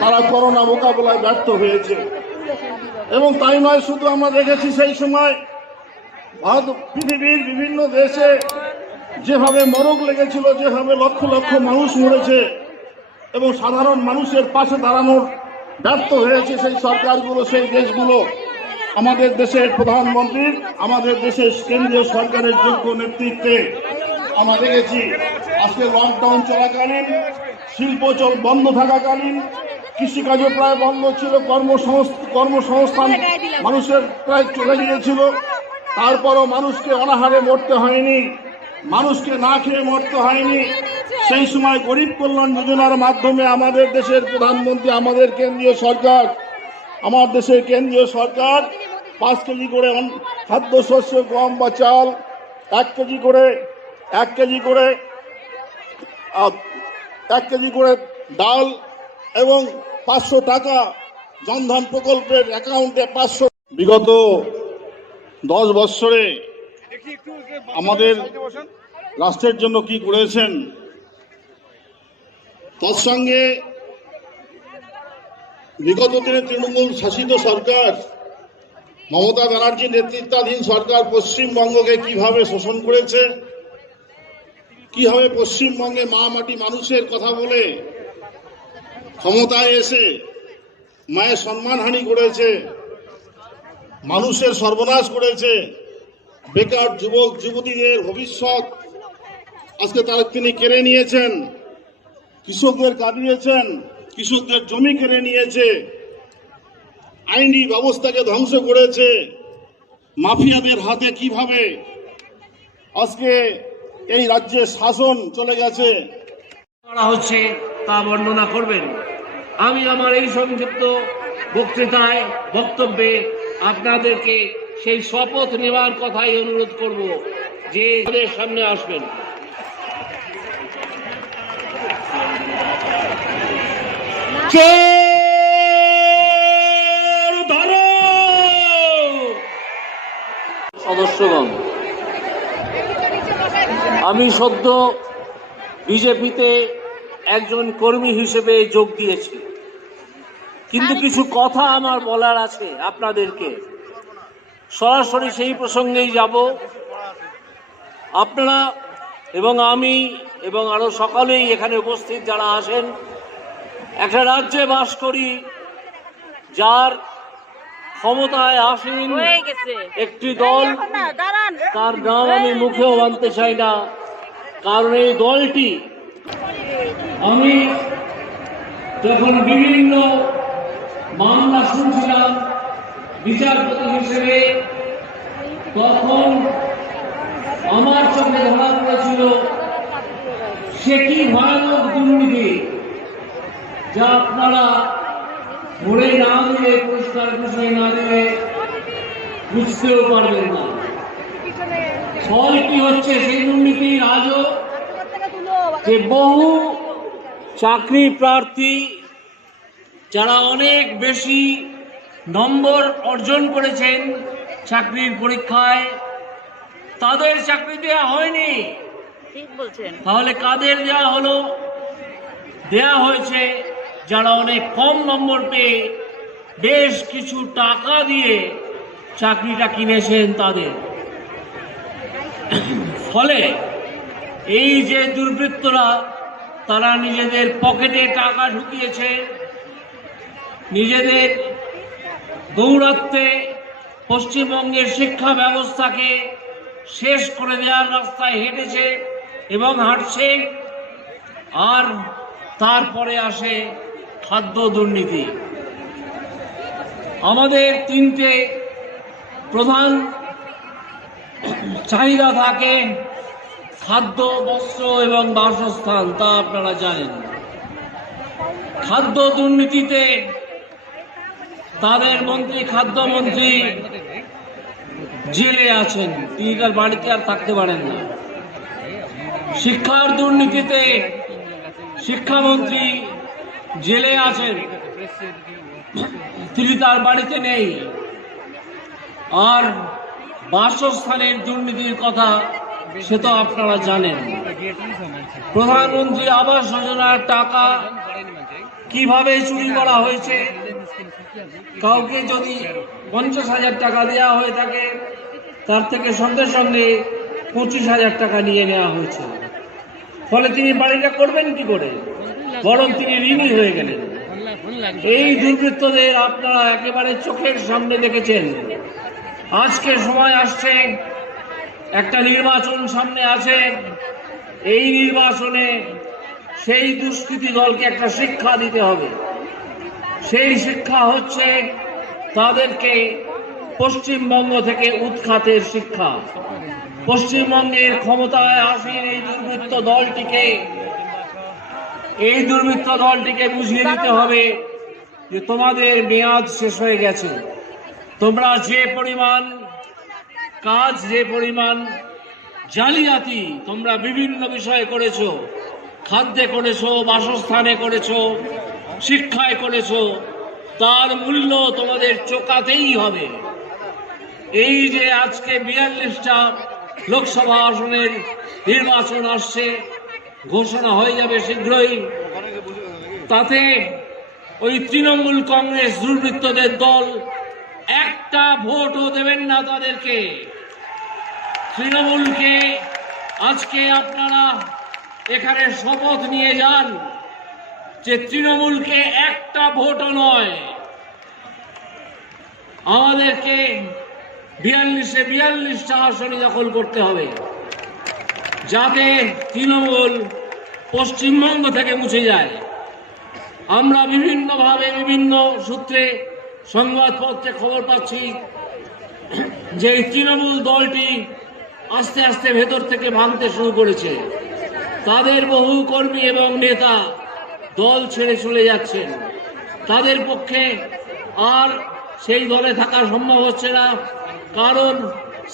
তারা করোনা মোকাবেলায় ব্যর্থ হয়েছে। এবং তাই নয়, শুধু আমরা দেখেছি সেই সময় পৃথিবীর বিভিন্ন দেশে যেভাবে মরক লেগেছিল, যেভাবে লক্ষ লক্ষ মানুষ মরেছে এবং সাধারণ মানুষের পাশে দাঁড়ানোর ব্যর্থ হয়েছে সেই সরকারগুলো, সেই দেশগুলো। আমাদের দেশের প্রধানমন্ত্রীর, আমাদের দেশের কেন্দ্রীয় সরকারের যোগ্য নেতৃত্বে আমরা দেখেছি আজকে লকডাউন চলাকালীন, শিল্প বন্ধ থাকাকালীন, কৃষিকাজও প্রায় বন্ধ ছিল, কর্মসংস্থান মানুষের প্রায় চলে গিয়েছিল। তারপরও মানুষকে অনাহারে মরতে হয়নি, মানুষকে না খেয়ে মরতে হয়নি। সেই সময় গরিব কল্যাণ যোজনার মাধ্যমে আমাদের দেশের প্রধানমন্ত্রী, আমাদের কেন্দ্রীয় সরকার, আমার দেশের কেন্দ্রীয় সরকার 5 কেজি করে খাদ্যশস্য, গম বা চাল, 1 কেজি করে ডাল এবং 500 টাকা জনধন প্রকল্পের অ্যাকাউন্টে 500। বিগত 10 বৎসরে আমাদের রাষ্ট্রের জন্য কি করেছেন, তৎসঙ্গে বিগত দিনে তৃণমূল শাসিত সরকার, মমতা ব্যানার্জি নেতৃত্বাধীন সরকার পশ্চিমবঙ্গকে কিভাবে শোষণ করেছে, কিভাবে পশ্চিমবঙ্গে মা মাটি মানুষের কথা বলে ক্ষমতায় এসে মায়ের সম্মানহানি করেছে, মানুষের সর্বনাশ করেছে, বেকার যুবক যুবতীদের ভবিষ্যৎ আজকে তিনি কেড়ে নিয়েছেন, কৃষকদের কাঁদিয়েছেন, কৃষকদের জমি কেড়ে নিয়েছে, আইনি ব্যবস্থাকে ধ্বংস করেছে, মাফিয়াদের হাতে কিভাবে আজকে এই রাজ্যে শাসন চলে গেছে করা হচ্ছে তা বর্ণনা করবেন। আমি আমার এই সংক্ষিপ্ত বক্তৃতায় বক্তব্যে আপনাদেরকে সেই শপথ নেওয়ার কথাই অনুরোধ করব যে আমাদের সামনে আসবেন। সদস্যগণ, আমি সদ্য বিজেপিতে একজন কর্মী হিসেবে যোগ দিয়েছি, কিন্তু কিছু কথা আমার বলার আছে আপনাদেরকে। সরাসরি সেই প্রসঙ্গেই যাব। আপনারা এবং আমি এবং আরো সকলেই এখানে উপস্থিত যারা আছেন, একটা রাজ্যে বাস করি যার ক্ষমতায় আসীন একটি দল, তার নাম আমি মুখেও আনতে চাই না, কারণ এই দলটি আমি যখন বিভিন্ন মামলা শুনছিলাম বিচারপতি হিসেবে, তখন আমার চোখে ধরা পড়েছিল সে কি ভয়ানক দুর্নীতি, যা আপনারা ভরে না দিলে, পরিষ্কার বিষয় না দিলে বুঝতেও পারবেন না। ফল কি হচ্ছে সেই দুর্নীতির আজও, যে বহু চাকরি প্রার্থী যারা অনেক বেশি নম্বর অর্জন করেছেন চাকরির পরীক্ষায়, তাদের চাকরি দেওয়া হয়নি। ঠিক বলছেন। তাহলে কাদের দেওয়া হলো? দেয়া হয়েছে যারা অনেক কম নম্বর পেয়ে বেশ কিছু টাকা দিয়ে চাকরিটা কিনেছেন তাদের। ফলে এই যে দুর্বৃত্তরা, তারা নিজেদের পকেটে টাকা ঢুকিয়েছে, নিজেদের দৌরাত্মে পশ্চিমবঙ্গের শিক্ষা ব্যবস্থাকে শেষ করে দেওয়ার রাস্তায় হেঁটেছে এবং হাঁটছে। আর তারপরে আসে খাদ্য দুর্নীতি। আমাদের 3টে প্রধান চাহিদা থাকে, খাদ্য, বস্ত্র এবং বাসস্থান, তা আপনারা জানেন। খাদ্য দুর্নীতিতে তাদের মন্ত্রী, খাদ্যমন্ত্রী জেলে আছেন, তিনি তার বাড়িতে আর থাকতে পারেন না। শিক্ষার দুর্নীতিতে শিক্ষামন্ত্রী জেলে আছেন, তিনি তার বাড়িতে নেই। আর বাসস্থানের দুর্নীতির কথা সে তো আপনারা জানেন। প্রধানমন্ত্রী আবাস যোজনার টাকা কিভাবে চুরি করা হয়েছে। কাউকে যদি 50,000 টাকা দেওয়া হয়ে থাকে, তার থেকে সঙ্গে সঙ্গে 25,000 টাকা নিয়ে নেওয়া হয়েছে। ফলে তিনি বাড়িটা করবেন কি করে, বরং তিনি ঋণী হয়ে গেলেন। এই দুর্বৃত্তদের আপনারা একেবারে চোখের সামনে দেখেছেন। আজকে সময় আসছে, একটা নির্বাচন সামনে আছে। এই নির্বাচনে সেই দুষ্কৃতী দলকে একটা শিক্ষা দিতে হবে। সেই শিক্ষা হচ্ছে তাদেরকে পশ্চিমবঙ্গ থেকে উৎখাতের শিক্ষা। পশ্চিমবঙ্গের ক্ষমতায় আসীন এই দুর্বৃত্ত দলটিকে বুঝিয়ে দিতে হবে যে তোমাদের মেয়াদ শেষ হয়ে গেছে। তোমরা যে পরিমাণ কাজ, যে পরিমাণ জালিয়াতি তোমরা বিভিন্ন বিষয়ে করেছো, খাদ্যে করেছো, বাসস্থানে করেছো, শিক্ষায় করেছো, তার মূল্য তোমাদের চোকাতেই হবে। এই যে আজকে 42টা লোকসভা আসনের নির্বাচন আসছে, ঘোষণা হয়ে যাবে শীঘ্রই, তাতে ওই তৃণমূল কংগ্রেস দুর্বৃত্তদের দল একটা ভোটও দেবেন না তাদেরকে। তৃণমূলকে আজকে আপনারা এখানে শপথ নিয়ে যান যে তৃণমূলকে একটা ভোটও নয়, আমাদেরকে 42টা আসনে দখল করতে হবে, যাতে তৃণমূল পশ্চিমবঙ্গ থেকে মুছে যায়। আমরা বিভিন্নভাবে বিভিন্ন সূত্রে সংবাদপত্রে খবর পাচ্ছি যে তৃণমূল দলটি আস্তে আস্তে ভেতর থেকে ভাঙতে শুরু করেছে। তাদের বহু কর্মী এবং নেতা দল ছেড়ে চলে যাচ্ছেন। তাদের পক্ষে আর সেই দলে থাকা সম্ভব হচ্ছে না, কারণ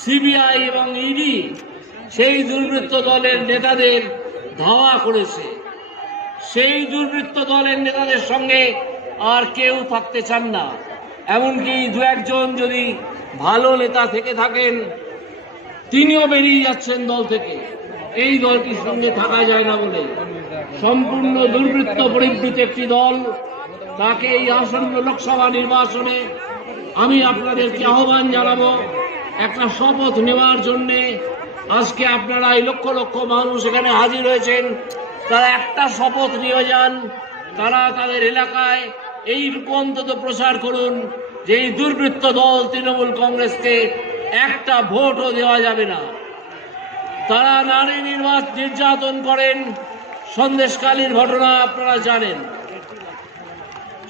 সিবিআই এবং ইডি সেই দুর্বৃত্ত দলের নেতাদের ধাওয়া করেছে। সেই দুর্বৃত্ত দলের নেতাদের সঙ্গে আর কেউ থাকতে চান না। এমনকি দু একজন যদি ভালো নেতা থেকে থাকেন, তিনিও বেরিয়ে যাচ্ছেন দল থেকে। এই দলটির সঙ্গে থাকা যায় না বলে সম্পূর্ণ দুর্বৃত্ত পরিবৃত একটি দল, তাকে এই আসন্ন লোকসভা নির্বাচনে আমি আপনাদেরকে আহ্বান জানাবো একটা শপথ নেওয়ার জন্যে। আজকে আপনারা এই লক্ষ লক্ষ মানুষ এখানে হাজির হয়েছেন, তারা একটা শপথ নিয়ে যান। তারা তাদের এলাকায় এইটুকু অন্তত প্রচার করুন যে এই দুর্বৃত্ত দল তৃণমূল কংগ্রেসকে একটা ভোটও দেওয়া যাবে না। তারা নারী নির্যাতন করেন, সন্দেশকালীর ঘটনা আপনারা জানেন।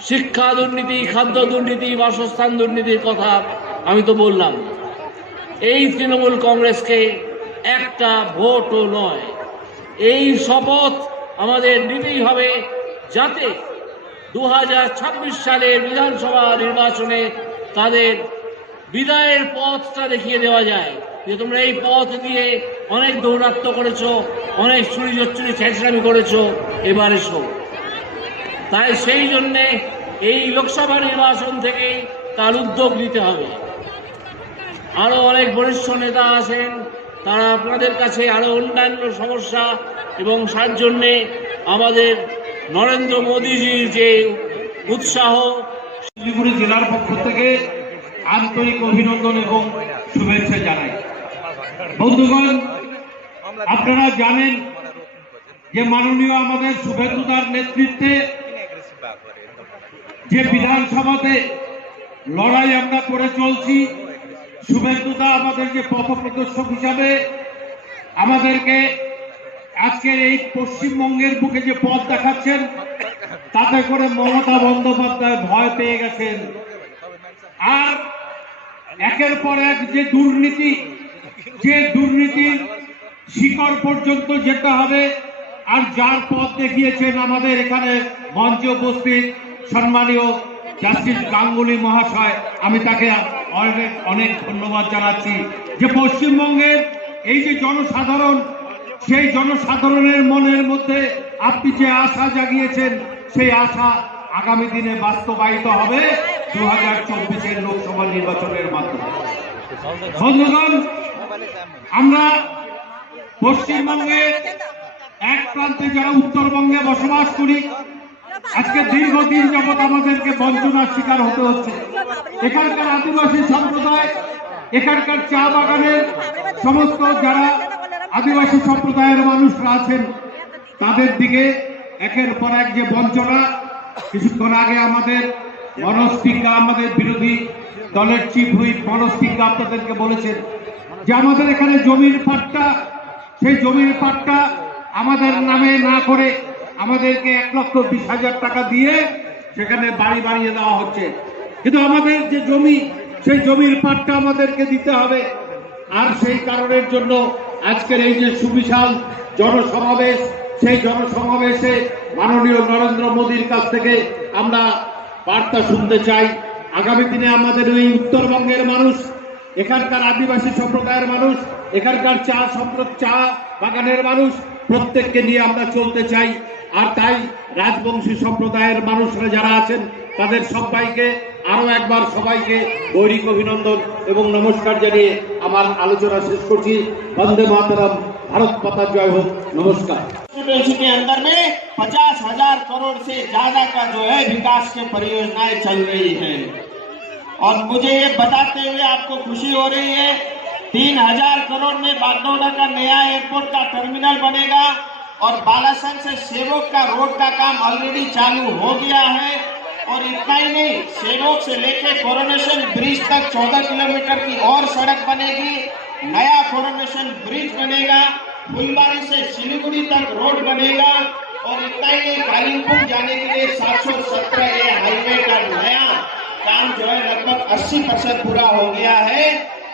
শিক্ষা দুর্নীতি, খাদ্য দুর্নীতি, বাসস্থান দুর্নীতির কথা আমি তো বললাম। এই তৃণমূল কংগ্রেসকে একটা ভোটও নয়, এই শপথ আমাদের নিতেই হবে, যাতে 2026 সালের বিধানসভা নির্বাচনে তাদের বিদায়ের পথটা দেখিয়ে দেওয়া যায় যে তোমরা এই পথ দিয়ে অনেক দৌরাত্ম্য করেছো, অনেক চুরি জচ্চুরি ছেঁচড়ামি করেছো, এবার এসো। তাই সেই জন্যে এই লোকসভা নির্বাচন থেকে তার উদ্যোগ নিতে হবে। আরো অনেক বরিষ্ঠ নেতা আছেন, তারা আপনাদের কাছে আরো অন্যান্য সমস্যা এবং তার জন্যে আমাদের নরেন্দ্র মোদীজির যে উৎসাহ, শিলিগুড়ি জেলার পক্ষ থেকে আন্তরিক অভিনন্দন এবং শুভেচ্ছা জানাই। বন্ধুগণ, আপনারা জানেন যে মাননীয় আমাদের শুভেন্দুদার নেতৃত্বে যে বিধানসভাতে লড়াই আমরা করে চলছি, শুভেন্দুদা আমাদের যে পথপ্রদর্শক হিসাবে আমাদেরকে আজকে এই পশ্চিমবঙ্গের বুকে যে পথ দেখাচ্ছেন, তাতে করে মমতা বন্দ্যোপাধ্যায় ভয় পেয়ে গেছেন। আর একের পর এক যে দুর্নীতির শিকড় পর্যন্ত যেতে হবে। আর যার পথ দেখিয়েছেন আমাদের এখানে মঞ্চে উপস্থিত সম্মানীয় জাস্টিস গাঙ্গুলি মহাশয়, আমি তাকে অনেক অনেক ধন্যবাদ জানাচ্ছি যে পশ্চিমবঙ্গের এই যে জনসাধারণ, সেই জনসাধারণের মনের মধ্যে আপনি যে আশা জাগিয়েছেন, সেই আশা আগামী দিনে বাস্তবায়িত হবে 2024 লোকসভা নির্বাচনের মাধ্যমে। বন্ধুগণ, আমরা পশ্চিমবঙ্গে এক প্রান্তে যারা উত্তরবঙ্গে বসবাস করি, আজকে দীর্ঘদিন যাবৎ আমাদেরকে বঞ্চনার শিকার হতে হচ্ছে। এখানকার আদিবাসী সম্প্রদায়, এখানকার চা বাগানের সমস্ত যারা আদিবাসী সম্প্রদায়ের মানুষরা আছেন তাদের দিকে একের পর এক যে বঞ্চনা, কিছুক্ষণ আগে আমাদের মনোজ টিগ্গা, আমাদের বিরোধী দলের চিফ হুইপ মনোজ টিগ্গা আপনাদেরকে বলেছেন যে আমাদের এখানে জমির পাট্টা, সেই জমির পাট্টা আমাদের নামে না করে আমাদেরকে 1,20,000 টাকা দিয়ে সেখানে বাড়ি বানিয়ে দেওয়া হচ্ছে। কিন্তু আমাদের যে জমি, সেই জমির পাট্টা আমাদেরকে দিতে হবে। আর সেই কারণের জন্য আজকের এই যে সুবিশাল জনসমাবেশ, সেই জনসমাবেশে মাননীয় নরেন্দ্র মোদীর কাছ থেকে আমরা বার্তা শুনতে চাই। আগামী দিনে আমাদের ওই উত্তরবঙ্গের মানুষ, এখানকার আদিবাসী সম্প্রদায়ের মানুষ, এখানকার চা বাগানের মানুষ প্রত্যেককে নিয়ে আমরা চলতে চাই। আর তাই রাজবংশী সম্প্রদায়ের মানুষরা যারা আছেন তাদের সবাইকে আরো একবার সবাইকে গৈরিক অভিনন্দন এবং নমস্কার জানিয়ে আমার আলোচনা শেষ করছি। বন্দে মাতরম, भारत माता जय हो, नमस्कार। के अंदर में 50,000 करोड़ से ज्यादा का जो है विकास के परियोजनाएं चल रही है और मुझे ये बताते हुए आपको खुशी हो रही है 3,000 करोड़ में बागडोगरा का नया एयरपोर्ट का टर्मिनल बनेगा और बालासन से सेवक का रोड का काम ऑलरेडी चालू हो गया है। और इतना ही नहीं, सेवक से लेकर कोरोनेशन ब्रिज तक 14 किलोमीटर की और सड़क बनेगी, नया कोरोनेशन ब्रिज बनेगा, फुलबारी से सिलीगुड़ी तक रोड बनेगा और इतना ही नहीं, कालिम्पोंग जाने के लिए 717 हाईवे का नया काम जो है लगभग 80% पूरा हो गया है।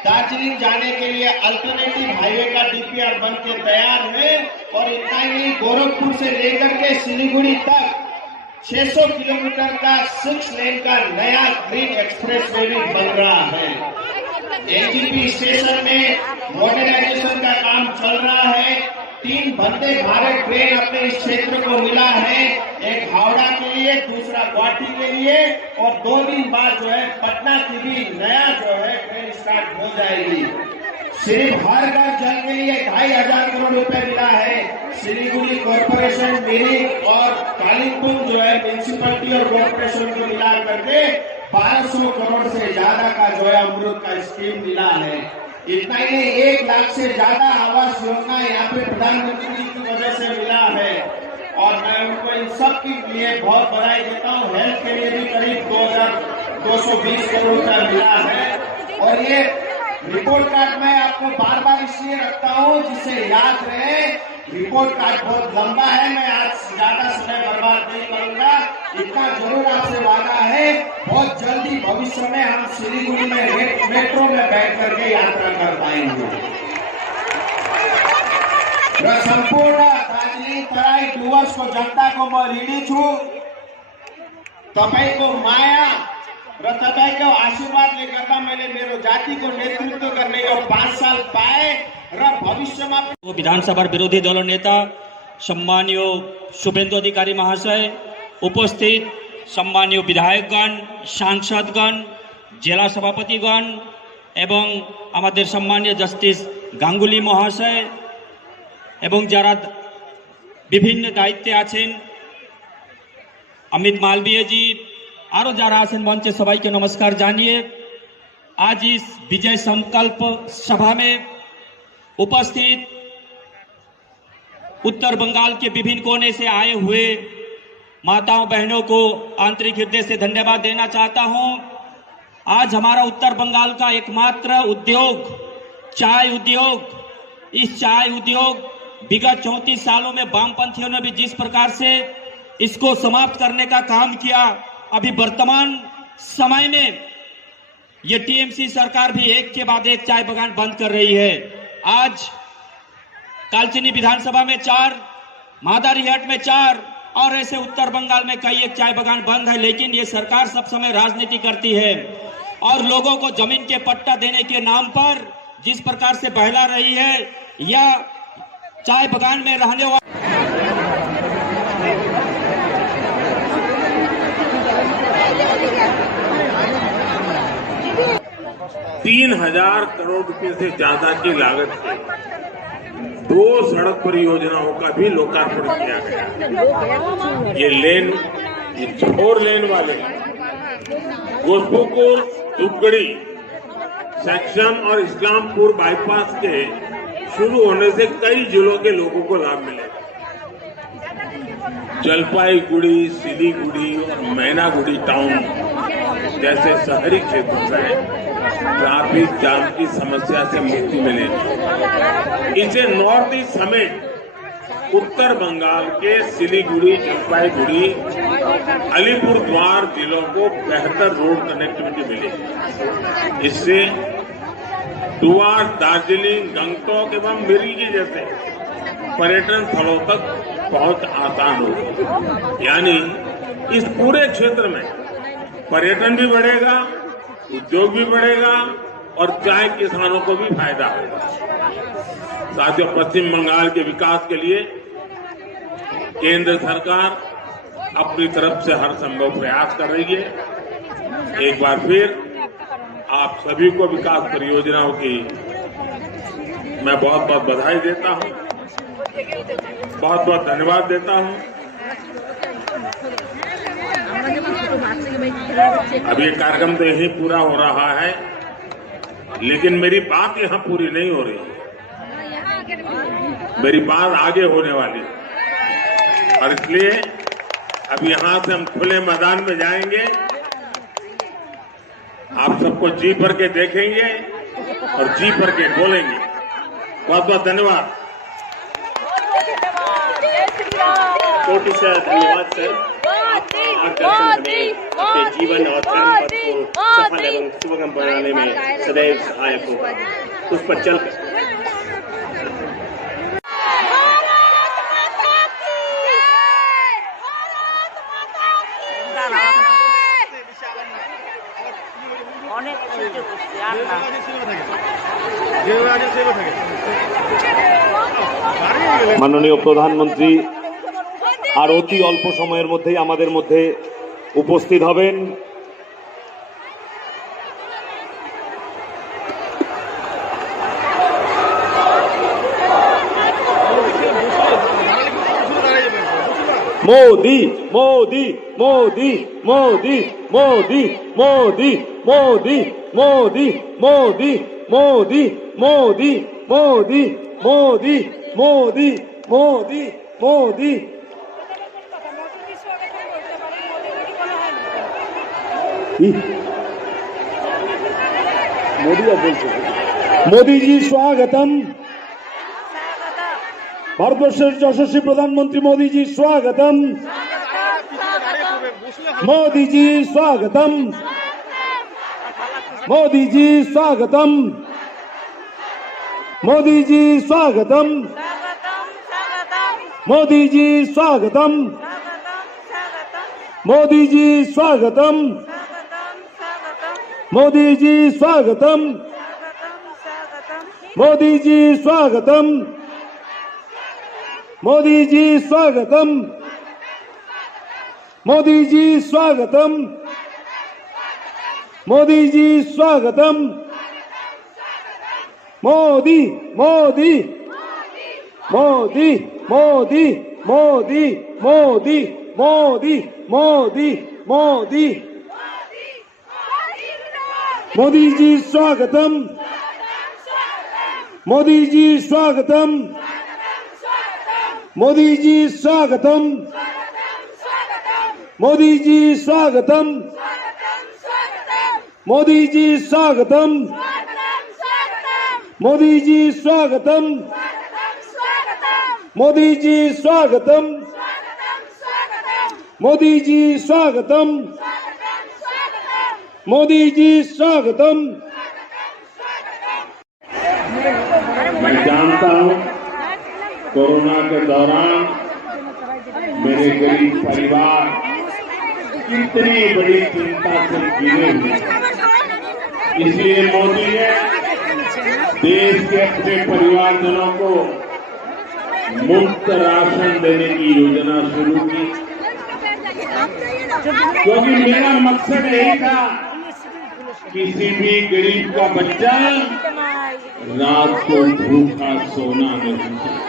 दार्जिलिंग जाने के लिए अल्टरनेटिव हाईवे का डीपीआर बन के तैयार है और इतना ही नहीं, गोरखपुर से लेकर के सिलीगुड़ी तक 600 किलोमीटर का 6 लेन का नया ग्रीन एक्सप्रेस वे भी बन रहा है। एनजीपी स्टेशन में मॉडर्नाइजेशन का काम चल रहा है। 3 वंदे भारत ट्रेन अपने इस क्षेत्र को मिला है, एक हावड़ा के लिए, दूसरा गुवाहाटी के लिए और 2 दिन बाद जो है पटना की भी नया जो है ट्रेन स्टार्ट हो जाएगी। सिर्फ हर घर जल के लिए 2,500 करोड़ रुपए मिला है। सिलीगुड़ी कॉर्पोरेशन, मिरिक और कालिम्पोंग जो है म्यूनिसिपैलिटी और कॉर्पोरेशन को मिला करके 1200 करोड़ से ज्यादा का जो है अमृत का स्कीम मिला है। इतना ही नहीं, 1 लाख से ज्यादा आवास योजना यहाँ पे प्रधानमंत्री जी की वजह से मिला है और मैं उनको इन सब के लिए बहुत बधाई देता हूँ। हेल्थ के लिए भी करीब 2,220 करोड़ रुपया मिला है। और ये रिपोर्ट कार्ड मैं आपको बार बार इसलिए रखता हूँ जिससे याद रहे, रिपोर्ट कार्ड बहुत लंबा है, मैं आज ज्यादा समय बर्बाद नहीं करूंगा। इतना जरूर आपसे वादा है, बहुत जल्दी भविष्य में हम सिलीगुड़ी में मेट्रो में बैठ करके यात्रा कर पाएंगे। संपूर्ण दार्जिलिंग तराई डुवर्स को जनता को मैं ऋणी छु। तपाईँको माया र तपाईँको आशीर्वादले गर्दा मैले मेरो जातिको नेतृत्व गर्ने यो 5 साल पाए र भविष्यमा विधानसभा विरोधी दल नेता सम्मानीय शुभेंदु अधिकारी महाशय, उपस्थित सम्मानीय विधायकगण, सांसदगण, जिला सभापतिगण एवं आमादेर सम्मानीय जस्टिस गांगुली महाशय एवं যারা বিভিন্ন দায়িত্বে আছেন अमित मालवीय जी आरो যারা আছেন मंचे सबाई नमस्कार जानिए आज इस विजय संकल्प सभा में उपस्थित उत्तर बंगाल के विभिन्न कोने से आए हुए माताओं बहनों को आंतरिक हृदय से धन्यवाद देना चाहता हूं। आज हमारा उत्तर बंगाल का एकमात्र उद्योग चाय उद्योग, इस चाय उद्योग विगत 34 सालों में वामपंथियों ने भी जिस प्रकार से इसको समाप्त करने का काम किया, अभी वर्तमान समय में ये टीएमसी सरकार भी एक के बाद एक चाय बागान बंद कर रही है। आज कालचिनी विधानसभा में 4, मादारीहाट में 4 और ऐसे उत्तर बंगाल में कई एक चाय बागान बंद है, लेकिन ये सरकार सब समय राजनीति करती है और लोगों को जमीन के पट्टा देने के नाम पर जिस प्रकार से बहला रही है या चाय बागान में रहने वाले 3,000 करोड़ रुपए से ज्यादा की लागत से 2 सड़क परियोजनाओं का भी लोकार्पण किया गया। ये लेन ये 4 लेन वाले गोरखपुर धूपगढ़ी सेक्शन और इस्लामपुर बाईपास के शुरू होने से कई जिलों के लोगों को लाभ मिलेगा। जलपाईगुड़ी, सिलीगुड़ी और मैनागुड़ी टाउन जैसे शहरी क्षेत्रों में ट्रैफिक जाम की समस्या से मुक्ति मिलेगी। इसे नॉर्थ ईस्ट समेत उत्तर बंगाल के सिलीगुड़ी, जलपाईगुड़ी, अलीपुरद्वार जिलों को बेहतर रोड कनेक्टिविटी मिलेगी। इससे डुआर, दार्जिलिंग, गंगटोक एवं मिर्गी जैसे पर्यटन स्थलों तक पहुंच आसान होगी। यानी इस पूरे क्षेत्र में पर्यटन भी बढ़ेगा, उद्योग भी बढ़ेगा और चाय किसानों को भी फायदा होगा। साथियों, पश्चिम बंगाल के विकास के लिए केंद्र सरकार अपनी तरफ से हर संभव प्रयास कर रही है। एक बार फिर आप सभी को विकास परियोजनाओं की मैं बहुत बहुत बधाई देता हूं, बहुत बहुत धन्यवाद देता हूं। अब ये कार्यक्रम तो यहीं पूरा हो रहा है, लेकिन मेरी बात यहां पूरी नहीं हो रही है। मेरी बात आगे होने वाली है और इसलिए अब यहां से हम खुले मैदान में जाएंगे, आप सबको जी भर के देखेंगे और जी भर के बोलेंगे। बहुत बहुत धन्यवाद। कोटि से धन्यवाद सर। आपके जीवन और कर्म पथ को सफल एवं सुगम बनाने में सदैव सहायक होगा। उस पर चलकर মাননীয় প্রধানমন্ত্রী আর অতি অল্প সময়ের মধ্যেই আমাদের মধ্যে উপস্থিত হবেন। মোদি মোদি মোদি মোদি মোদি মোদি মোদি মোদি মোদি মোদি মোদি মোদি মোদি মোদি মোদি মোদি मोदी जी स्वागतम। ভারতবর্ষের যশস্বী প্রধানমন্ত্রী মোদি जी स्वागतम। मोदी जी स्वागतम। मोदी जी स्वागतम। मोदी जी स्वागतम। मोदी जी स्वागतम। मोदी जी स्वागतम। मोदी जी स्वागतम। मोदी जी स्वागतम। मोदी जी स्वागतम। मोदी जी स्वागतम। मोदी जी स्वागतम। मोदी मोदी मोदी मोदी मोदी मोदी मोदी मोदी मोदी मोदी जी स्वागतम। मोदी जी स्वागतम। मोदी जी स्वागतम। मोदी जी स्वागतम। मोदी जी स्वागतम। मोदी जी स्वागतम। मोदी जी स्वागतम। मोदी जी स्वागतम। मोदी जी स्वागतम। मैं जानता हूं कोरोना के दौरान मेरे गरीब परिवार कितनी बड़ी चिंता से घिरे हुए, इसलिए मोदी ने देश के अपने परिवारजनों को मुफ्त राशन देने की योजना शुरू की, क्योंकि मेरा मकसद यही था किसी भी गरीब का बच्चा रात को भूखा सोना नहीं चाहिए।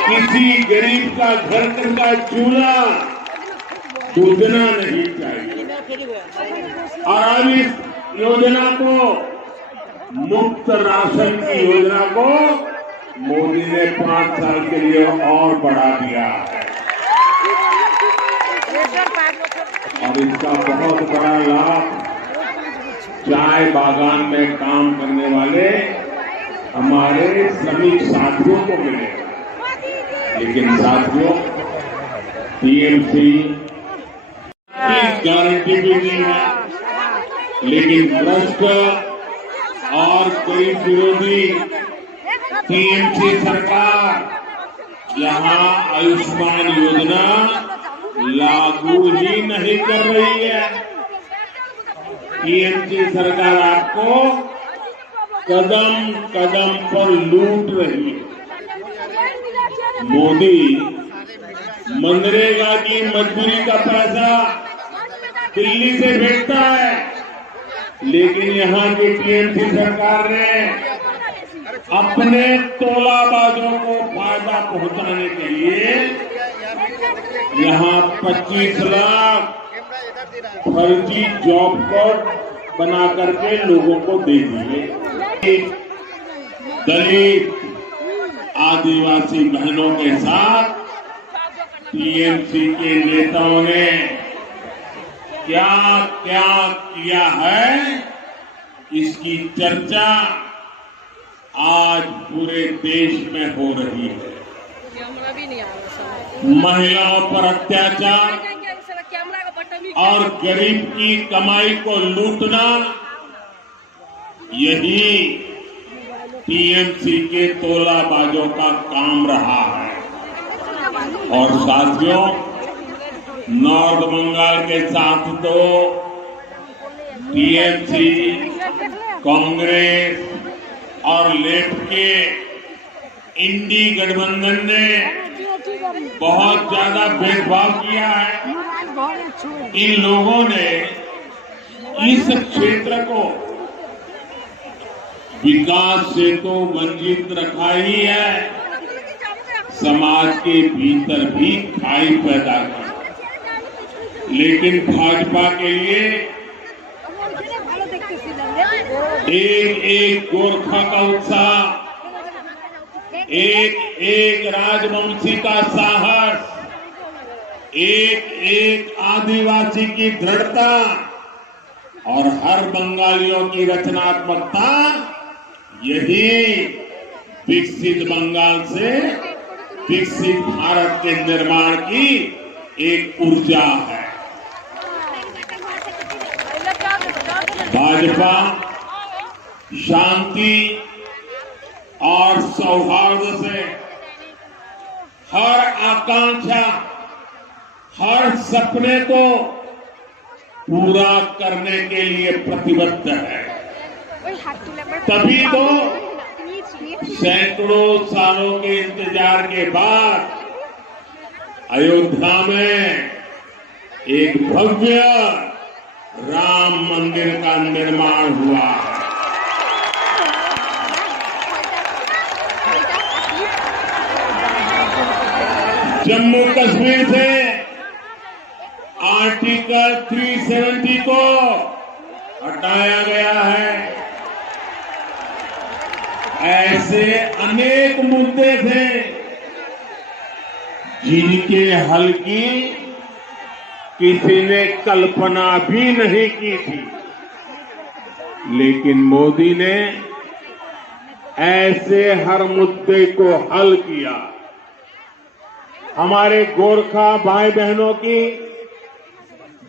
किसी गरीब का घर का चूल्हा सूचना नहीं चाहिए। और अब इस योजना को, मुफ्त राशन की योजना को मोदी ने 5 साल के लिए और बढ़ा दिया है और इसका बहुत बड़ा लाभ चाय बागान में काम करने वाले हमारे श्रमिक साथियों को मिलेगा। लेकिन साथियों, टीएमसी की गारंटी भी नहीं है, लेकिन भ्रष्ट और गरीब विरोधी टीएमसी सरकार यहां आयुष्मान योजना लागू ही नहीं कर रही है। टीएमसी सरकार आपको कदम कदम पर लूट रही है। मोदी मनरेगा की मजदूरी का पैसा दिल्ली से भेजता है, लेकिन यहाँ की टीएमसी सरकार ने अपने तोलाबाजों को फायदा पहुंचाने के लिए यहाँ 25 लाख फर्जी जॉब कार्ड बना करके लोगों को दे दिए। दलित आदिवासी बहनों के साथ टीएमसी के नेताओं ने क्या क्या किया है, इसकी चर्चा आज पूरे देश में हो रही है। महिलाओं पर अत्याचार और गरीब की कमाई को लूटना, यही टीएमसी के तोलाबाजों का काम रहा है। और साथियों, नॉर्थ बंगाल के साथ तो टीएमसी, कांग्रेस और लेफ्ट के इंडी गठबंधन ने बहुत ज्यादा भेदभाव किया है। इन लोगों ने इस क्षेत्र को विकास से तो वंचित रखा ही है, समाज के भीतर भी खाई पैदा की। लेकिन भाजपा के लिए एक एक गोरखा का उत्साह, एक एक राजवंशी का साहस, एक एक आदिवासी की दृढ़ता और हर बंगालियों की रचनात्मकता, यही विकसित बंगाल से विकसित भारत के निर्माण की एक ऊर्जा है। भाजपा शांति और सौहार्द से हर आकांक्षा, हर सपने को पूरा करने के लिए प्रतिबद्ध है। तभी तो सैकड़ों सालों के इंतजार के बाद अयोध्या में एक भव्य राम मंदिर का निर्माण हुआ है। जम्मू कश्मीर से आर्टिकल 370 को हटाया गया है। ऐसे अनेक मुद्दे थे जिनके हल की किसी ने कल्पना भी नहीं की थी, लेकिन मोदी ने ऐसे हर मुद्दे को हल किया। हमारे गोरखा भाई बहनों की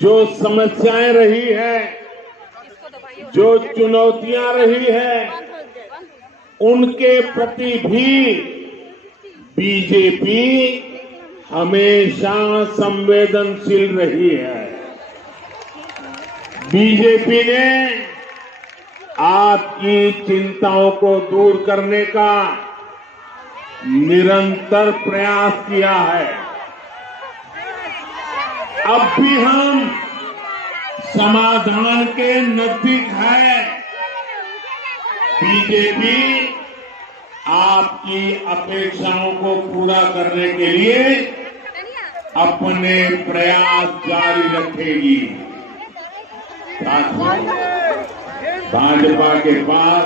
जो समस्याएं रही है, जो चुनौतियां रही है, उनके प्रति भी बीजेपी हमेशा संवेदनशील रही है। बीजेपी ने आपकी चिंताओं को दूर करने का निरंतर प्रयास किया है। अब भी हम समाधान के नजदीक है। बीजेपी आपकी अपेक्षाओं को पूरा करने के लिए अपने प्रयास जारी रखेगी। साथियों, भाजपा के पास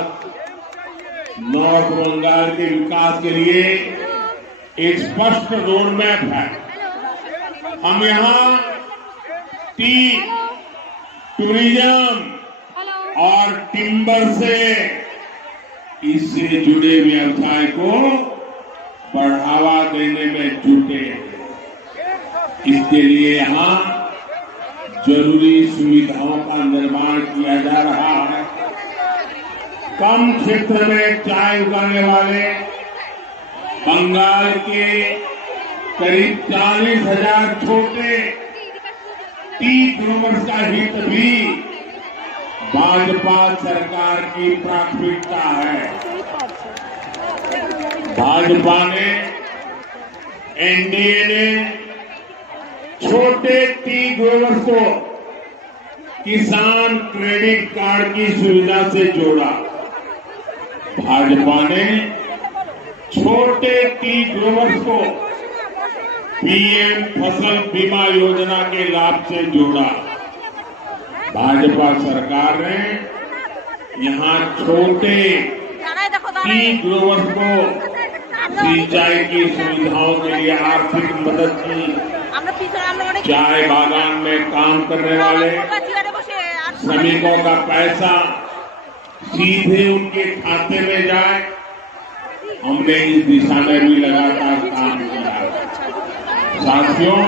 नॉर्थ बंगाल के विकास के लिए एक स्पष्ट रोड मैप है। हम यहाँ टी, टूरिज्म और टिम्बर से इससे जुड़े व्यवसाय को बढ़ावा देने में जुटे हैं। इसके लिए यहाँ जरूरी सुविधाओं का निर्माण किया जा रहा है। कम क्षेत्र में चाय उगाने वाले बंगाल के करीब 40,000 छोटे टी ग्रोवर्स का हित भी भाजपा सरकार की प्राथमिकता है। भाजपा ने, एनडीए ने छोटे टी ग्रोवर्स को किसान क्रेडिट कार्ड की सुविधा से जोड़ा। भाजपा ने छोटे टी ग्रोवर्स को पीएम फसल बीमा योजना के लाभ से जोड़ा। भाजपा सरकार ने यहां छोटे टी ग्रोवर्स को सिंचाई की सुविधाओं के लिए आर्थिक मदद की। चाय बागान में काम करने वाले श्रमिकों का पैसा सीधे उनके खाते में जाए, हमने इस दिशा में भी लगातार काम किया। साथियों,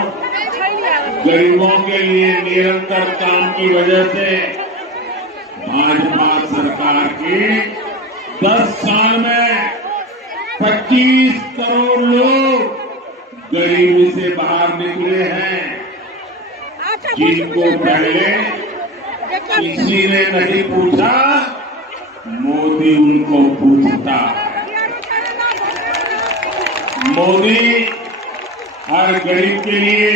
गरीबों के लिए निरंतर काम की वजह से भाजपा सरकार के 10 साल में 25 करोड़ लोग गरीबी से बाहर निकले हैं, जिनको पहले किसी ने नहीं पूछा, मोदी उनको पूछता है। मोदी हर गरीब के लिए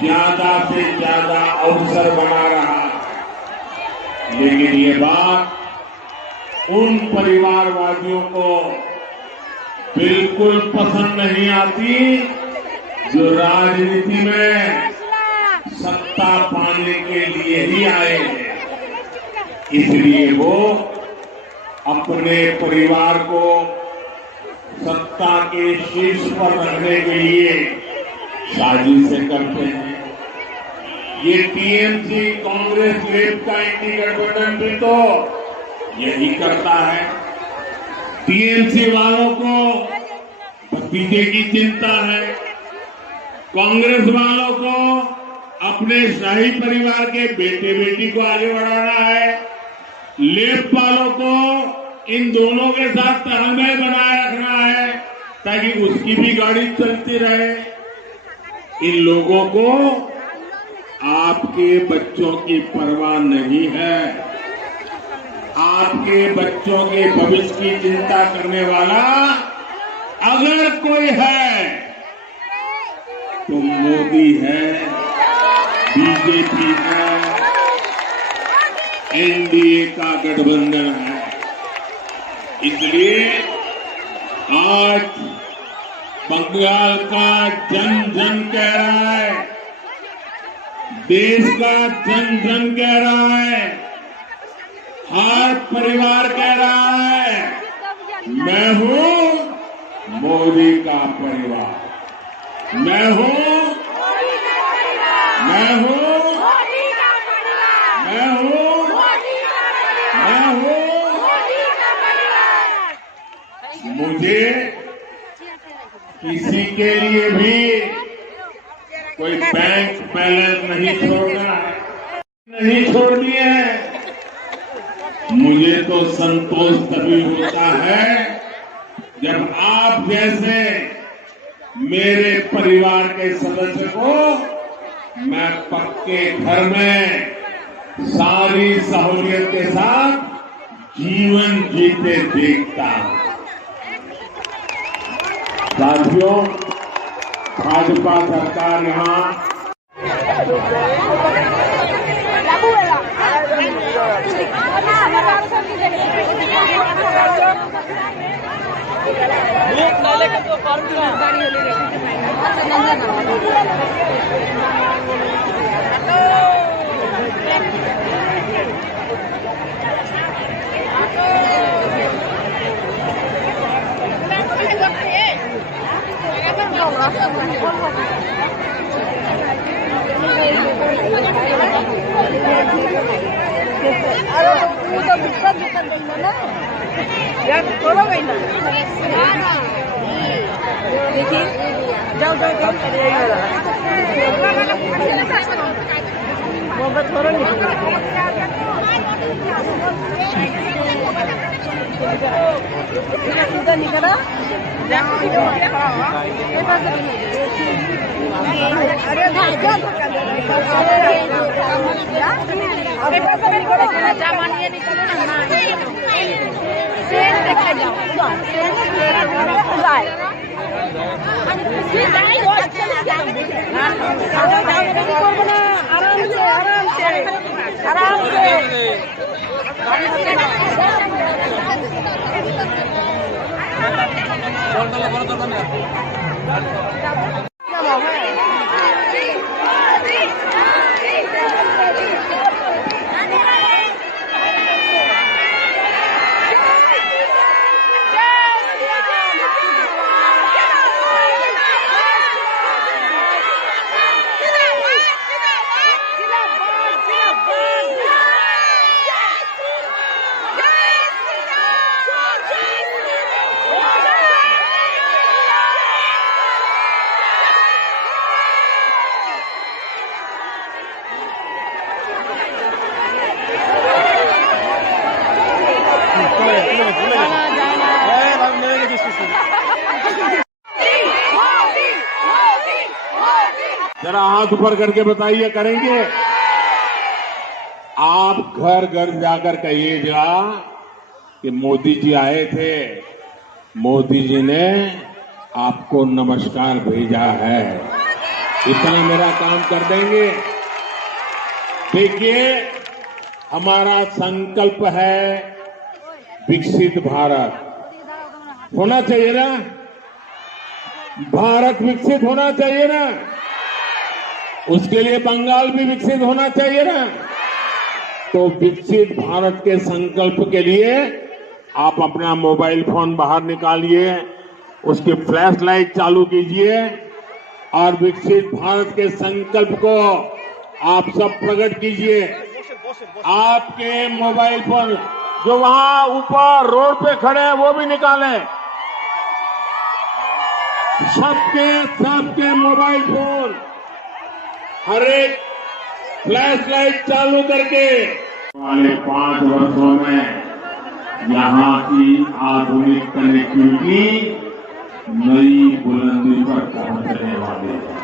ज्यादा से ज्यादा अवसर बना रहा है, लेकिन ये बात उन परिवारवादियों को बिल्कुल पसंद नहीं आती जो राजनीति में सत्ता पाने के लिए ही आए हैं। इसलिए वो अपने परिवार को सत्ता के शीर्ष पर रखने के लिए साजिशें करते हैं। ये टीएमसी कांग्रेस लेफ्ट का इंडी गठबंधन भी तो यही करता है। टीएमसी वालों को भतीजे की चिंता है, कांग्रेस वालों को अपने शाही परिवार के बेटे बेटी को आगे बढ़ाना है, लेफ्ट वालों को इन दोनों के साथ तालमेल बनाए रखना है ताकि उसकी भी गाड़ी चलती रहे। इन लोगों को आपके बच्चों की परवाह नहीं है। आपके बच्चों के भविष्य की चिंता करने वाला अगर कोई है तो मोदी है, बीजेपी है, एनडीए का गठबंधन है। इसलिए आज बंगाल का जन जन कह रहा है, देश का जन जन कह रहा है, हर परिवार कह रहा है, मैं हूं मोदी का परिवार, मैं हूं, मैं हूं, मैं हूं, मैं हूं। मुझे किसी के लिए भी कोई बैंक बैलेंस नहीं छोड़ना है, नहीं छोड़नी है। मुझे तो संतोष तभी होता है जब आप जैसे मेरे परिवार के सदस्य को मैं पक्के घर में सारी सहूलियत के साथ जीवन जीते देखता हूं। साथियों, भाजपा सरकार यहाँ जरा हाथ ऊपर करके बताइए, करेंगे? आप घर घर जाकर कहिएगा कि मोदी जी आए थे, मोदी जी ने आपको नमस्कार भेजा है। इतना मेरा काम कर देंगे। देखिए, हमारा संकल्प है विकसित भारत। होना चाहिए ना? भारत विकसित होना चाहिए ना? उसके लिए बंगाल भी विकसित होना चाहिए ना? तो विकसित भारत के संकल्प के लिए आप अपना मोबाइल फोन बाहर निकालिए, उसकी फ्लैश लाइट चालू कीजिए और विकसित भारत के संकल्प को आप सब प्रकट कीजिए। आपके मोबाइल फोन जो वहां ऊपर रोड पे खड़े हैं वो भी निकालें। सबके मोबाइल फोन हर एक फ्लैश लाइट चालू करके वाले 5 वर्षों में यहाँ की आधुनिक कनेक्टिविटी नई बुलंदी पर पहुंचने वाली है।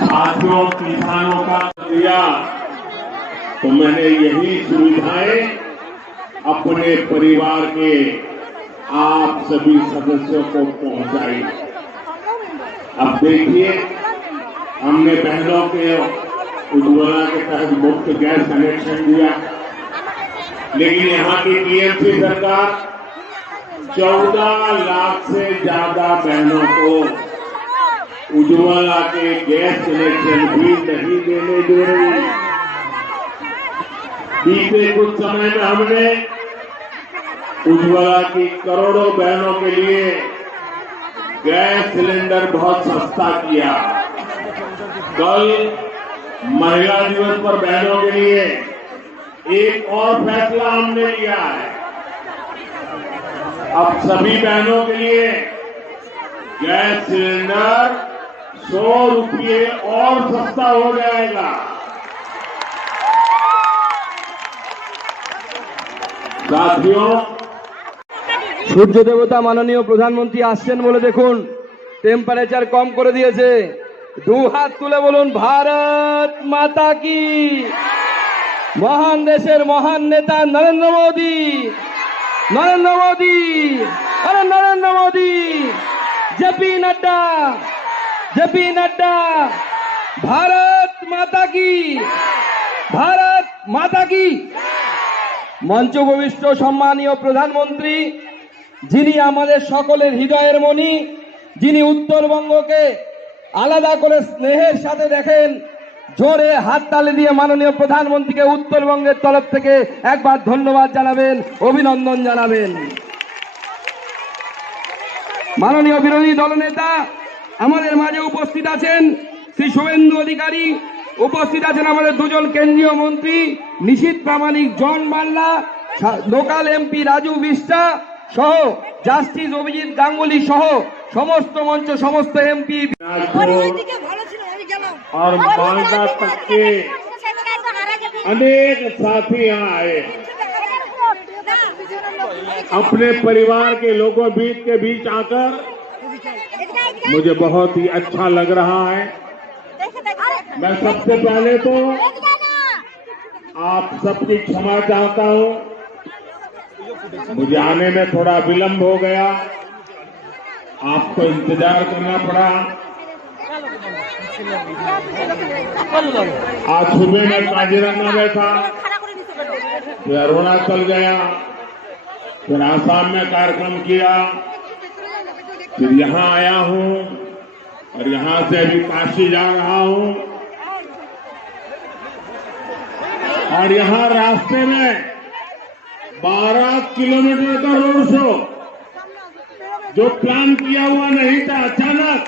साथियों, किसानों का दिया तो मैंने यही सुविधाएं अपने परिवार के आप सभी सदस्यों को पहुंचाई। अब देखिए, हमने बहनों के उज्ज्वला के तहत मुफ्त गैस कनेक्शन दिया, लेकिन यहाँ की टीएमसी सरकार 14 लाख से ज्यादा बहनों को उज्ज्वला के गैस कनेक्शन भी नहीं देने दे रही। बीते कुछ समय में हमने उज्ज्वला की करोड़ों बहनों के लिए गैस सिलेंडर बहुत सस्ता किया। कल महिला दिवस पर बहनों के लिए एक और फैसला हमने लिया है। अब सभी बहनों के लिए गैस सिलेंडर 100 रुपये और सस्ता हो जाएगा। साथियों, সূর্য দেবতা মাননীয় প্রধানমন্ত্রী আসছেন বলে দেখুন টেম্পারেচার কম করে দিয়েছে। 2 হাত তুলে বলুন ভারত মাতা কি। মহান দেশের মহান নেতা নরেন্দ্র মোদী, নরেন্দ্র মোদী, আরে নরেন্দ্র মোদী, জেপি নাড্ডা, জেপি নাড্ডা। ভারত মাতা কি, ভারত মাতা কি। মঞ্চ উপবিষ্ট সম্মানীয় প্রধানমন্ত্রী, যিনি আমাদের সকলের হৃদয়ের মণি, যিনি উত্তরবঙ্গকে আলাদা করে স্নেহের সাথে দেখেন, জোরে হাততালি দিয়ে মাননীয় প্রধানমন্ত্রীকে উত্তরবঙ্গের তরফ থেকে একবার ধন্যবাদ জানাবেন, অভিনন্দন জানাবেন। মাননীয় বিরোধী দলনেতা আমাদের মাঝে উপস্থিত আছেন শ্রী শুভেন্দু অধিকারী, উপস্থিত আছেন আমাদের দুজন কেন্দ্রীয় মন্ত্রী নিশীথ প্রামাণিক, জন বাংলা, লোকাল এমপি রাজু বিষ্টা সহ জাস্টিস অভিজিৎ গাঙ্গুলি সহ সমস্ত মঞ্চ, সমস্ত এমপি और मालदा तक के अनेक साथी यहाँ आए, अपने परिवार के लोगों के बीच आकर मुझे बहुत ही अच्छा लग रहा है। मैं सबसे पहले तो आप सबकी क्षमा चाहता हूँ, मुझे आने में थोड़ा विलंब हो गया, आपको इंतजार करना पड़ा। आज सुबह में काजीरंगा में था, फिर अरुणाचल गया, फिर आसाम में कार्यक्रम किया, फिर यहाँ आया हूँ और यहाँ से अभी काशी जा रहा हूँ। और यहाँ रास्ते में 12 किलोमीटर का रोड शो जो प्लान किया हुआ नहीं था, अचानक,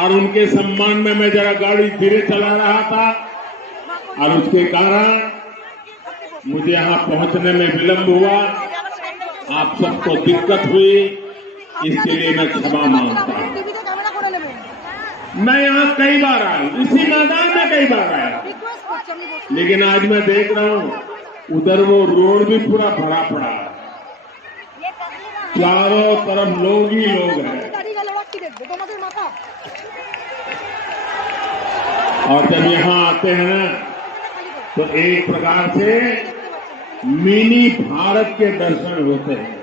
और उनके सम्मान में मैं जरा गाड़ी धीरे चला रहा था और उसके कारण मुझे यहाँ पहुंचने में विलंब हुआ, आप सबको दिक्कत हुई, इसके लिए मैं क्षमा मांगता हूँ। मैं यहाँ कई बार आया, इसी मैदान में कई बार आया, लेकिन आज मैं देख रहा हूँ उधर वो रोड भी पूरा भरा पड़ा है, चारों तरफ लोग ही लोग हैं। और जब यहाँ आते हैं ना तो एक प्रकार से मिनी भारत के दर्शन होते हैं।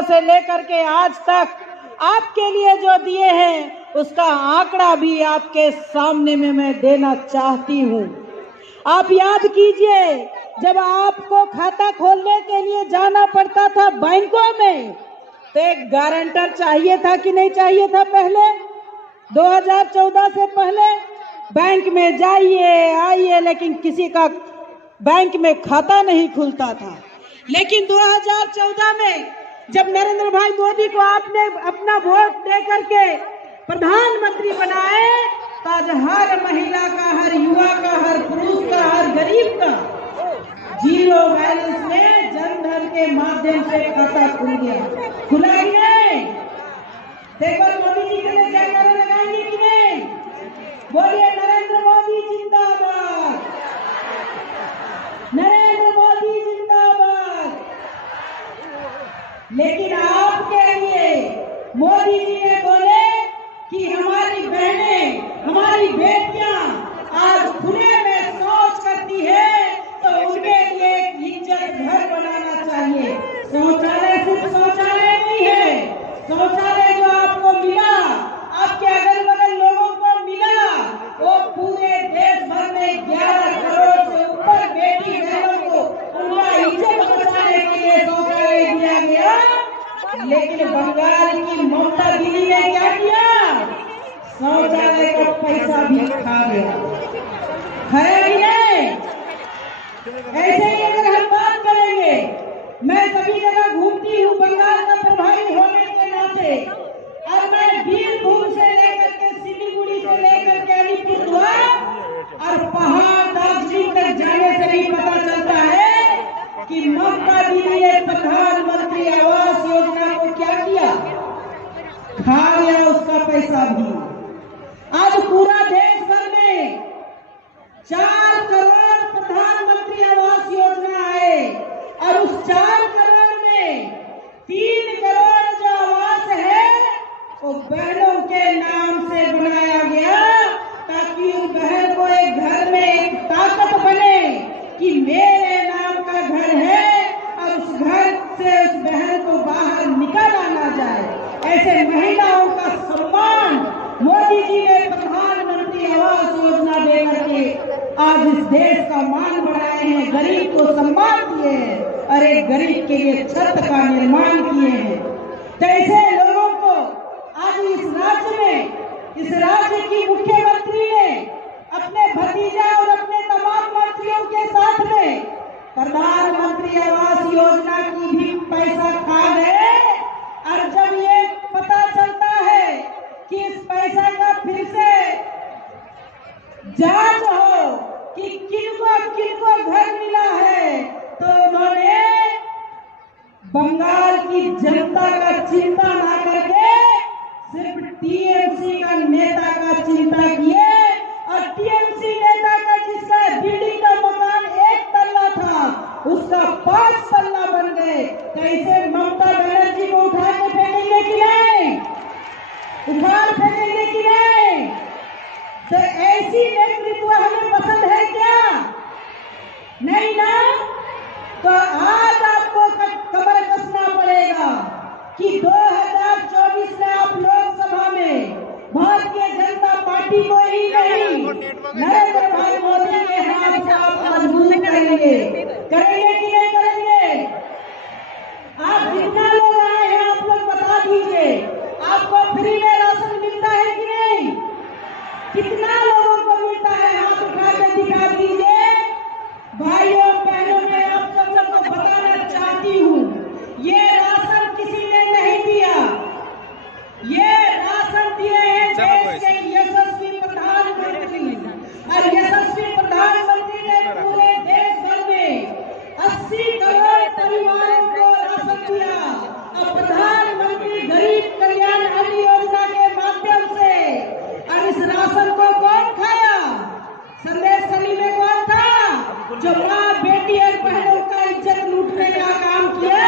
से लेकर के आज तक आपके लिए जो दिए हैं उसका आंकड़ा भी आपके सामने में मैं देना चाहती हूँ। आप याद कीजिए, जब आपको खाता खोलने के लिए जाना पड़ता था बैंकों में तो एक गारंटर चाहिए था कि नहीं चाहिए था? पहले 2014 से पहले बैंक में जाइए आइए, लेकिन किसी का बैंक में खाता नहीं खुलता था। लेकिन 2014 में जब नरेंद्र भाई मोदी को आपने अपना वोट दे करके प्रधानमंत्री बनाए तो आज हर महिला का, हर युवा का, हर पुरुष का, हर गरीब का जीरो बैलेंस में जनधन के माध्यम से खाता खुल गया। खुला कि नहीं? देखो मोदी जी के लिए जयकारा लगाएंगे कि नहीं? बोलिए नरेंद्र मोदी जिंदाबाद, नरेंद्र मोदी जिंदाबाद। लेकिन आपके लिए मोदी जी ने बोले कि हमारी बहनें, हमारी बेटियां आज खुले लेकिन बंगाल की ममता दीदी ने क्या किया? शौचालय का पैसा भी खा गया। खाया कि नहीं? ऐसे ही अगर हम बात करेंगे, मैं सभी जगह घूमती हूँ बंगाल का प्रभारी होने के नाते, और मैं बीरभूम से लेकर के सिलीगुड़ी से लेकर के अलीपुरद्वार और पहाड़ दार्जिलिंग तक जाने से भी पता चलता है कि ममता दीदी ने प्रधानमंत्री आवास योजना को क्या किया? खा लिया उसका पैसा भी। आज पूरा देश भर में 4 करोड़ प्रधानमंत्री आवास योजना आए, और उस 4 करोड़ में 3 करोड़ जो आवास है वो बहनों के नाम से बनाया गया, ताकि उस बहन को एक घर में एक ताकत बने कि मेरे नाम का घर है, और उस घर से उस बहन को बाहर निकाला ना जाए। ऐसे महिलाओं का सम्मान मोदी जी ने प्रधानमंत्री आवास योजना देकर के आज इस देश का मान बढ़ाए हैं, गरीब को सम्मान दिए हैं, और एक गरीब के लिए छत का निर्माण किए हैं। तो ऐसे लोगों को आज इस राज्य में, इस राज्य की मुख्यमंत्री ने अपने भतीजा और अपने तमाम मंत्रियों के साथ में प्रधानमंत्री आवास योजना की भी पैसा खा गए। और जब ये पता चलता है कि इस पैसा का फिर से जांच हो कि किनको घर मिला है, तो उन्होंने बंगाल की जनता का चिंता ना करके सिर्फ टीएमसी का नेता का चिंता किए, और टीएमसी नेता का जिसका बिल्डिंग का मकान 1 तल्ला था उसका 5 तल्ला बन गए। कैसे ममता बनर्जी को उठा के फेंकेंगे कि नहीं? उखाड़ फेंकेंगे कि नहीं? तो ऐसी नेतृत्व हमें पसंद है क्या? नहीं ना? तो आज आपको कमर कसना पड़ेगा कि 2024 में आप लोकसभा में भारतीय जनता पार्टी को ही नहीं, नरेंद्र भाई मोदी के हाथ को आप मजबूत करेंगे कि नहीं करेंगे? आप जितना लोग आए हैं आप लोग बता दीजिए, आपको फ्री में राशन मिलता है कि नहीं? कितना लोगों को मिलता है? हाथ उठा के दिखा दीजिए। भाइयों बहनों, मैं आप सब लोग को बताना चाहती हूँ, ये राशन किसी ने नहीं दिया, ये राशन दिए हैं देश के यशस्वी प्रधानमंत्री, और यशस्वी प्रधानमंत्री ने पूरे देश भर में 80 करोड़ परिवारों को राशन दिया। और प्रधानमंत्री गरीब कल्याण अन्न योजना के माध्यम से, और इस राशन को कौन खाया? संदेश खली में कौन था? जो माँ बेटी और बहनों का इज्जत लूटने का काम किया,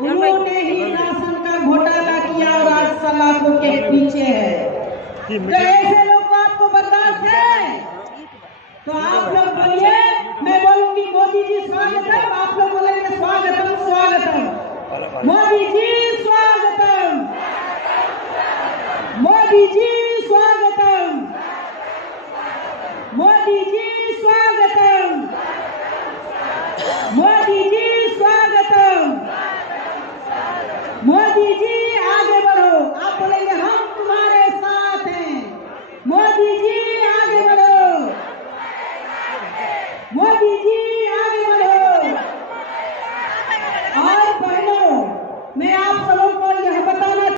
उन्होंने ही राशन का घोटाला किया और आज सलाखों के पीछे है। तो ऐसे लोग को आपको बर्दाश्त है? तो आप लोग बोलिए, मैं बोलूंगी मोदी जी स्वागतम, आप लोग बोलेंगे स्वागतम स्वागतम। मोदी जी स्वागतम।